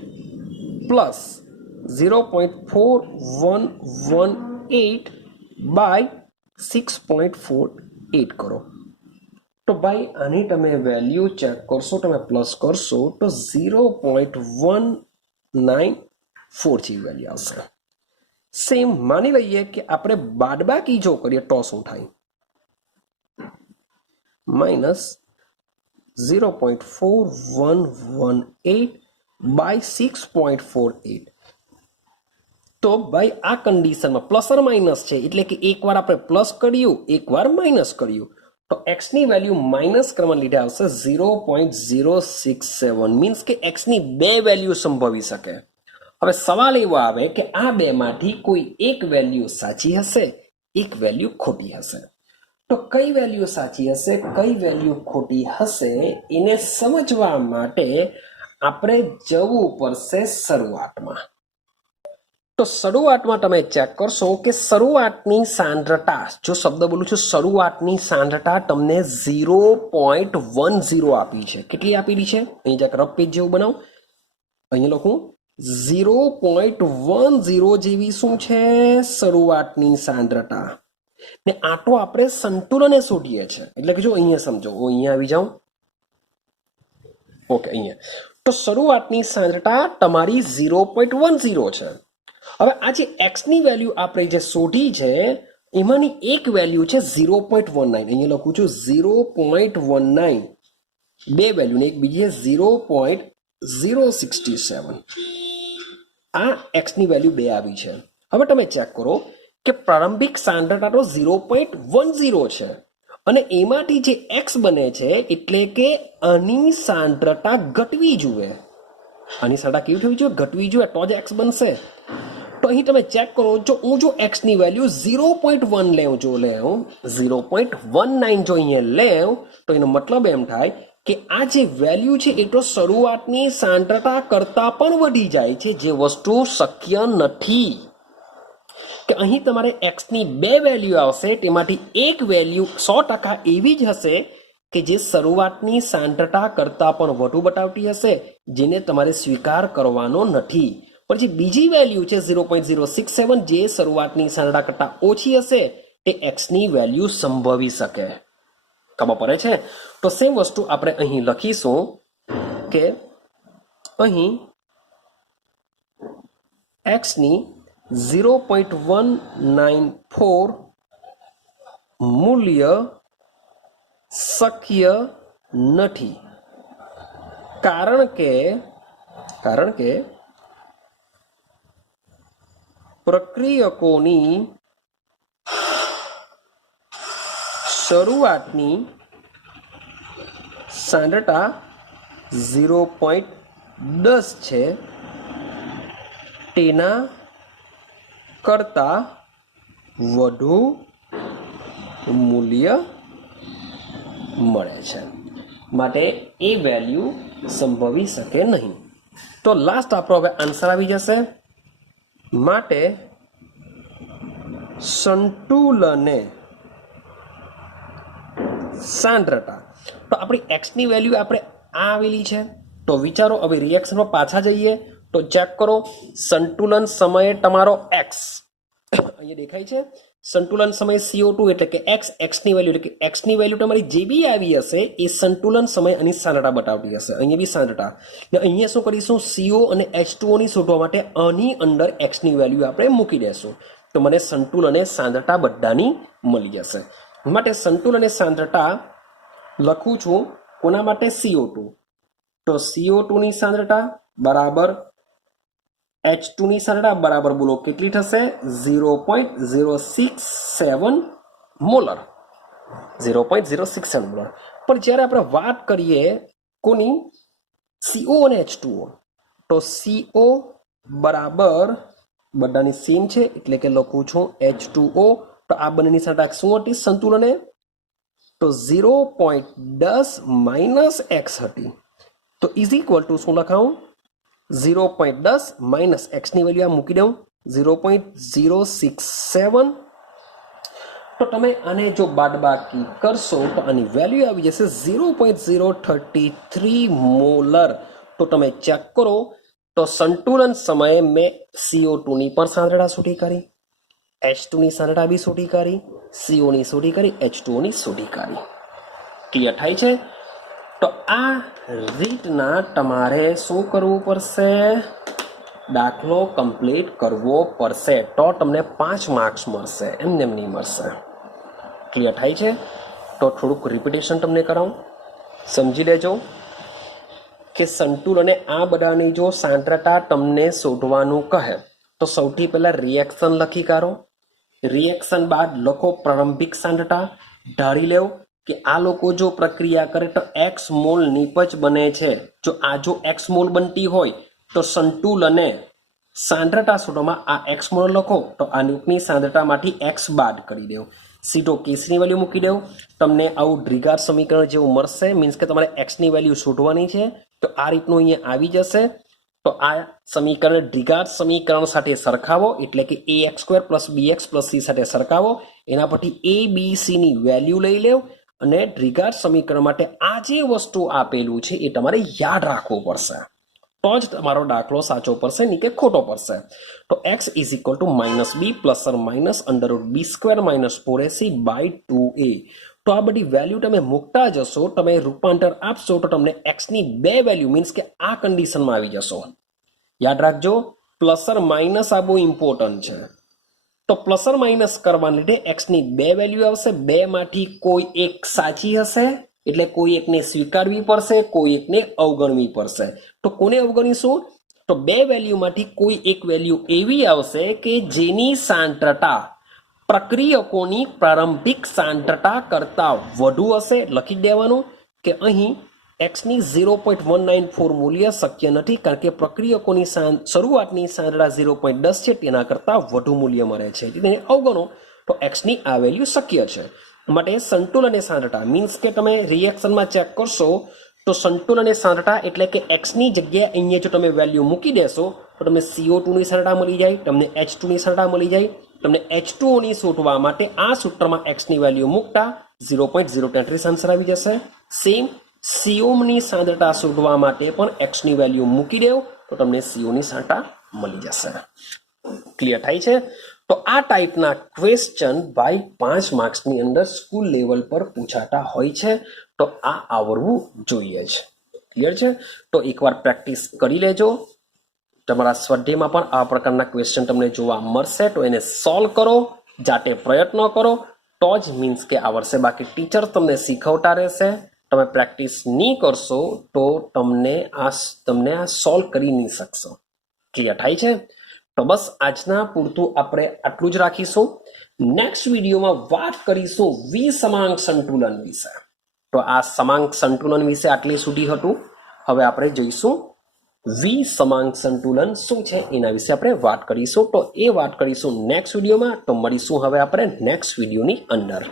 પ્લસ 0.4118 બાય 6.48 કરો. તો ભાઈ આની તમે વેલ્યુ ચેક કરશો, તમે પ્લસ કરશો તો 0.194 જેવી વેલ્યુ આવશે. સેમ માની લઈએ કે આપણે બાદબાકી જો કરીએ તો શું થાય, માઇનસ 0.4118 બાય 6.48. તો ભાઈ આ કન્ડિશનમાં પ્લસ ઓર માઇનસ છે, એટલે કે એકવાર આપણે પ્લસ કર્યું, એકવાર માઇનસ કર્યું, તો એક્સની વેલ્યુ માઇનસ કરવાને લીધે આવશે 0.067. મીન્સ કે એક્સની બે વેલ્યુ સંભવી શકે. હવે સવાલ એવો આવે કે આ બેમાંથી કોઈ એક વેલ્યુ સાચી હશે, એક વેલ્યુ ખોટી હશે. તો કઈ વેલ્યુ સાચી હશે, કઈ વેલ્યુ ખોટી હશે, એને સમજવા માટે આપણે જવું પડશે શરૂઆતમાં. તો શરૂઆતમાં તમે ચેક કરશો કે શરૂઆતની સાંદ્રતા, જો શબ્દ બોલું છું શરૂઆતની સાંદ્રતા તમને 0.10 આપી છે. કેટલી આપેલી છે? અહીં જ્યાં રફ પેજ જેવું બનાવું, અહીં લખું 0.10 જેવી શું છે શરૂઆતની સાંદ્રતા. ને આ તો આપણે સંતુલને શોધીએ છીએ, એટલે કે જો અહીંયા સમજો, હું અહીંયા આવી જાઉં, ઓકે અહીંયા. તો શરૂઆતની સાંદ્રતા તમારી 0.10 છે. હવે આ જે એક્સની વેલ્યુ આપણે જે શોધી છે એમાંની એક વેલ્યુ છે 0.19. અહીંયા લખું છું 0.19, બે વેલ્યુ ને એક બીજી છે 0.067. આ એક્સની વેલ્યુ બે આવી છે. હવે તમે ચેક કરો કે પ્રારંભિક સાંદ્રતા તો 0.10 છે અને એમાંથી જે એક્સ બને છે એટલે કે આની સાંદ્રતા ઘટવી જોઈએ. આની સાંદ્રતા કેવી થવી જોઈએ? ઘટવી જોઈએ, તો જ એક્સ બનશે. તો અહીં તમે ચેક કરો, જો હું જો એક્સની વેલ્યુ 0.1 લેવું, જો લેવું 0.19 જો અહીંયા લેવું, તો એનો મતલબ એમ થાય કે આ જે વેલ્યુ છે એ તો શરૂઆતની સાંદ્રતા કરતાં પણ વધી જાય છે, જે વસ્તુ શક્ય નથી. કે અહીં તમારે એક્સની બે વેલ્યુ આવશે, તેમાંથી એક વેલ્યુ 100% એવી જ હશે કે જે શરૂઆતની સાંદ્રતા કરતાં પણ વધુ બતાવતી હશે, જેને તમારે સ્વીકાર કરવાનો નથી. પણ જે બીજી વેલ્યુ છે 0.067 જે શરૂઆતની સાંદ્રતા કરતાં ઓછી હશે, તે એક્સની વેલ્યુ સંભવી શકે. ખબર પડે છે? તો સેમ વસ્તુ આપણે અહીં લખીશું કે અહીં એક્સની 0.194 મૂલ્ય શક્ય નથી, કારણ કે પ્રક્રિયકોની શરૂઆતની સાંદ્રતા 0.10 છે તેના કરતાં વધુ મૂલ્ય મળે છે, માટે એ વેલ્યુ સંભવી શકે નહીં. તો લાસ્ટ આપણો હવે આન્સર આવી જશે. માટે સંતુલને સાંદ્રતા, તો આપણી એક્સની વેલ્યુ આપણે આ આવેલી છે. તો વિચારો, હવે રિએક્શનમાં પાછા જઈએ તો ચેક કરો. સંતુલન સમયે તમારો એક્સ અહીંયા દેખાય છે. સંતુલન સમયે CO2 એટલે કે એક્સની વેલ્યુ એટલે કે એક્સની વેલ્યુ તમારી જે બી આવી હશે એ સંતુલન સમય આની સાંદ્રતા બતાવતી હશે. અહીંયા બી સાંદ્રતા, ને અહીંયા શું કરીશું, CO અને H2O ની શોધવા માટે આની અંદર એક્સની વેલ્યુ આપણે મૂકી દેશું. તો મને સંતુલન અને સાંદ્રતા બધાની મળી જશે. માટે સંતુલન અને સાંદ્રતા લખું છું કોના માટે, CO2. તો CO2 ની સાંદ્રતા બરાબર H2 ની સાંદ્રતા બરાબર બોલો કેટલી થશે, 0.067 મોલર. 0.067 મોલર. પણ જ્યારે આપણે વાત કરીએ કોની, CO અને H2O, તો CO બરાબર બધાની સેમ છે એટલે કે લખું છું H2O. તો આ બંનેની સાંદ્રતા શું હતી સંતુલને, તો 0.10 માઇનસ એક્સ હતી. તો ઇઝ ઇક્વલ ટુ શું લખાવું, 0.10 માઇનસ એક્સની વેલ્યુ આ મૂકી દઉં 0.067. તો તમે આને જો બાદબાકી કરશો તો આની વેલ્યુ આવી જશે 0.033 મોલર. તો તમે ચેક કરો તો સંતુલન સમયે મેં CO2 ની પણ સાંદ્રતા શોધી કરી, H2 ની સાંદ્રતા બી શોધી કરી, CO ની શોધી કરી, H2O ની શોધી કરી. ક્લિયર થાય છે? તો આ રીતના તમારે શું કરવું પડશે, દાખલો કમ્પ્લીટ કરવો પડશે. તો તમને 5 માર્ક્સ મળશે, એમને એમ નહીં મળશે. ક્લિયર થાય છે? તો થોડુંક રિપીટેશન તમને કરાવું, સમજી લેજો કે સંતુલન અને આ બધાની જો સાંદ્રતા તમને શોધવાનું કહે તો સૌથી પહેલા રિએક્શન લખી કાઢો. રિએક્શન બાદ લખો પ્રારંભિક સાંદ્રતા. ધારી લેવો કે આ લોકો જો પ્રક્રિયા કરે તો એક્સ મોલ નિપજ બને છે. જો આ જો એક્સ મોલ બનતી હોય તો સંતુલને સાંદ્રતા શોધવામાં આ એક્સ મોલ લખો તો આ ન્યુક્લિયની સાંદ્રતામાંથી એક્સ બાદ કરી દેવો, સીધો કેસની વેલ્યુ મૂકી દેવો. તમને આવું દ્વિઘાત સમીકરણ જેવું મળશે. મીન્સ કે તમારે એક્સની વેલ્યુ શોધવાની છે. તો આ રીતનું અહીંયા આવી જશે. તો આ સમીકરણ દ્વિઘાત સમીકરણ સાથે સરખાવો, એટલે કે ax² + bx + c સાથે સરખાવો. એના પરથી a b c ની વેલ્યુ લઈ લેવ અને દ્વિઘાત સમીકરણ માટે આ જે વસ્તુ આપેલું છે એ તમારે યાદ રાખવું પડશે. તો જ તમારો દાખલો સાચો પડશે, નહીં કે ખોટો પડશે. તો x = -b ± √b² - 4ac/2a. તો આ બધી વેલ્યુ તમે મૂકતા જશો, તમે રૂપાંતર આપશો તો તમને x ની બે વેલ્યુ મીન્સ કે આ કન્ડિશનમાં આવી જશો. યાદ રાખજો, પ્લસ ઓર માઇનસ આ બહુ ઇમ્પોર્ટન્ટ છે. તો પ્લસ ઓર માઇનસ કરવાને લીધે x ની બે વેલ્યુ આવશે. બે માંથી કોઈ એક સાચી હશે એટલે કોઈ એકને સ્વીકારવી પડશે, કોઈ એકને અવગણવી પડશે. તો કોને અવગણીશું? તો બે વેલ્યુમાંથી કોઈ એક વેલ્યુ એવી આવશે કે જેની સાંદ્રતા પ્રક્રિયકોની પ્રારંભિક સાંદ્રતા કરતાં વધુ હશે. લખી દેવાનું કે અહીં એક્સની 0.194 મૂલ્ય શક્ય નથી, કારણ કે પ્રક્રિયકોની શરૂઆતની સાંદ્રતા 0.10 છે, તેના કરતાં વધુ મૂલ્ય મળે છે. તેને અવગણો તો એક્સની આ વેલ્યુ શક્ય છે. માટે સંતુલન અને સાંદ્રતા મીન્સ કે તમે રિએક્શનમાં ચેક કરશો તો સંતુલન અને સાંદ્રતા એટલે કે એક્સની જગ્યાએ અહીંયા જો તમે વેલ્યુ મૂકી દેશો તો તમને CO2 ની સાંદ્રતા મળી જાય, તમને H2 ની સાંદ્રતા મળી જાય. તમને H2O ની શોધવા માટે આ સૂત્રમાં એક્સની વેલ્યુ મૂકતા 0.033 આન્સર આવી જશે. સેમ CO ની સાંદ્રતા શોધવા માટે પણ એક્સની વેલ્યુ મૂકી દેવ તો તમને CO ની સાંદ્રતા મળી જશે. ક્લિયર થાય છે? તો આ ટાઈપના ક્વેશ્ચન ભાઈ 5 માર્ક્સની અંદર સ્કૂલ લેવલ પર પૂછાતા હોય છે. તો આ આવડવું જોઈએ જ. ક્લિયર છે? તો એકવાર પ્રેક્ટિસ કરી લેજો. તમારા સ્વાધ્યાયમાં પણ આ પ્રકારના ક્વેશ્ચન તમને જોવા મળશે. તો એને સોલ્વ કરો, જાતે પ્રયત્ન કરો તો જ મીન્સ કે આવડશે. બાકી ટીચર તમને શીખવતા રહેશે, તમે પ્રેક્ટિસ નહીં કરશો તો તમને આ સોલ્વ કરી નહીં શકશો. ક્લિયર થાય છે? તો બસ આજના પૂરતું આપણે આટલું જ રાખીશું. નેક્સ્ટ વિડીયોમાં વાત કરીશું વિસમાંક સંતુલન વિશે. તો આ સમાંક સંતુલન વિશે આટલી સુધી હતું. હવે આપણે જઈશું વિસમાંક સંતુલન શું છે એના વિશે આપણે વાત કરીશું. તો એ વાત કરીશું નેક્સ્ટ વિડીયોમાં. તો મળીશું હવે આપણે નેક્સ્ટ વિડીયોની અંદર.